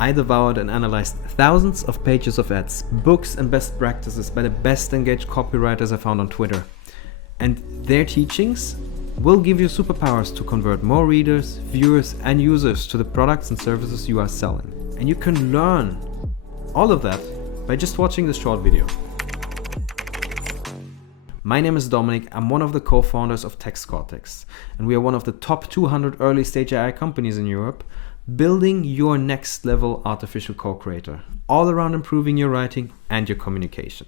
I devoured and analyzed thousands of pages of ads, books and best practices by the best engaged copywriters I found on Twitter. And their teachings will give you superpowers to convert more readers, viewers and users to the products and services you are selling. And you can learn all of that by just watching this short video. My name is Dominik, I'm one of the co-founders of TextCortex, and we are one of the top 200 early stage AI companies in Europe, building your next level artificial co-creator, all around improving your writing and your communication.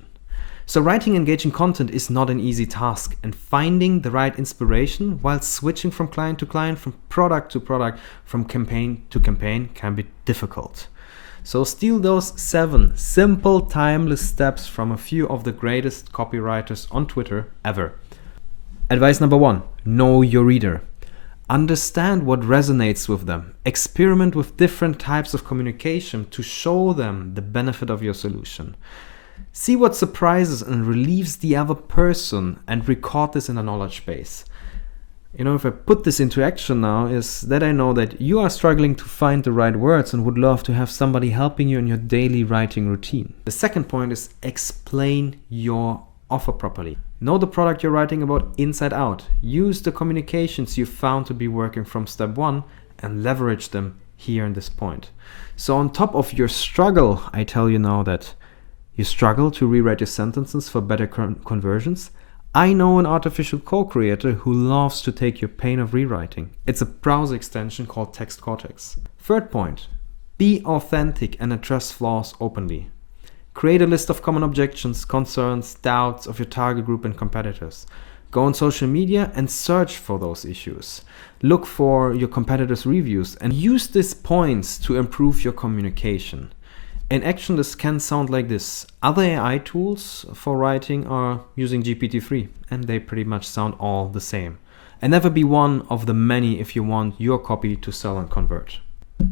So writing engaging content is not an easy task, and finding the right inspiration while switching from client to client, from product to product, from campaign to campaign can be difficult. So steal those 7 simple, timeless steps from a few of the greatest copywriters on Twitter ever. Advice number 1, know your reader. Understand what resonates with them. Experiment with different types of communication to show them the benefit of your solution. See what surprises and relieves the other person and record this in a knowledge base. If I put this into action now, is that I know that you are struggling to find the right words and would love to have somebody helping you in your daily writing routine. The second point is explain your offer properly. Know the product you're writing about inside out. Use the communications you found to be working from step 1 and leverage them here in this point. So on top of your struggle, I tell you now that you struggle to rewrite your sentences for better conversions. I know an artificial co-creator who loves to take your pain of rewriting. It's a browser extension called TextCortex. Third point, be authentic and address flaws openly. Create a list of common objections, concerns, doubts of your target group and competitors. Go on social media and search for those issues. Look for your competitors' reviews and use these points to improve your communication. In action, this can sound like this. Other AI tools for writing are using GPT-3, and they pretty much sound all the same. And never be one of the many if you want your copy to sell and convert.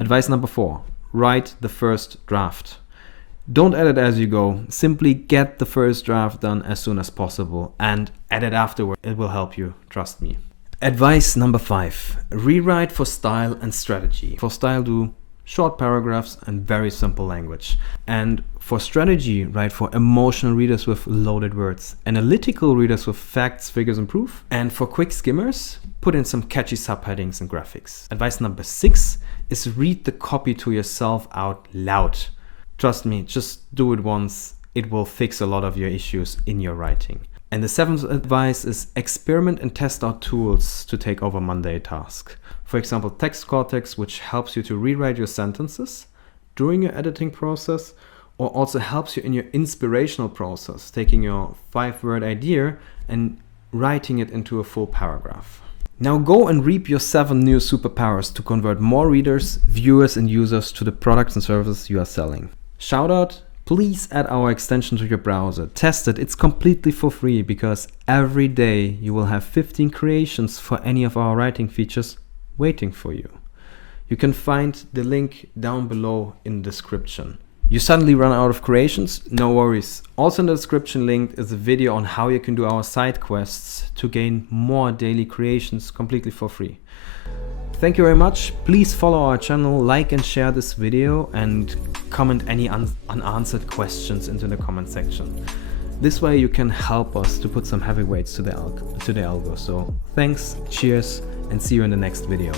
Advice number 4, write the first draft. Don't edit as you go. Simply get the first draft done as soon as possible and edit afterward. It will help you, trust me. Advice number 5, rewrite for style and strategy. For style, do short paragraphs and very simple language. And for strategy, write for emotional readers with loaded words, analytical readers with facts, figures and proof. And for quick skimmers, put in some catchy subheadings and graphics. Advice number 6 is read the copy to yourself out loud. Trust me, just do it once. It will fix a lot of your issues in your writing. And the 7th advice is experiment and test out tools to take over mundane tasks. For example, TextCortex, which helps you to rewrite your sentences during your editing process, or also helps you in your inspirational process, taking your 5-word idea and writing it into a full paragraph. Now go and reap your 7 new superpowers to convert more readers, viewers and users to the products and services you are selling. Shout out, please add our extension to your browser. Test it, it's completely for free because every day you will have 15 creations for any of our writing features waiting for you. You can find the link down below in the description. You suddenly run out of creations? No worries. Also in the description link is a video on how you can do our side quests to gain more daily creations completely for free. Thank you very much. Please follow our channel, like and share this video and comment any unanswered questions into the comment section. This way you can help us to put some heavyweights to the algo. So thanks, cheers and see you in the next video.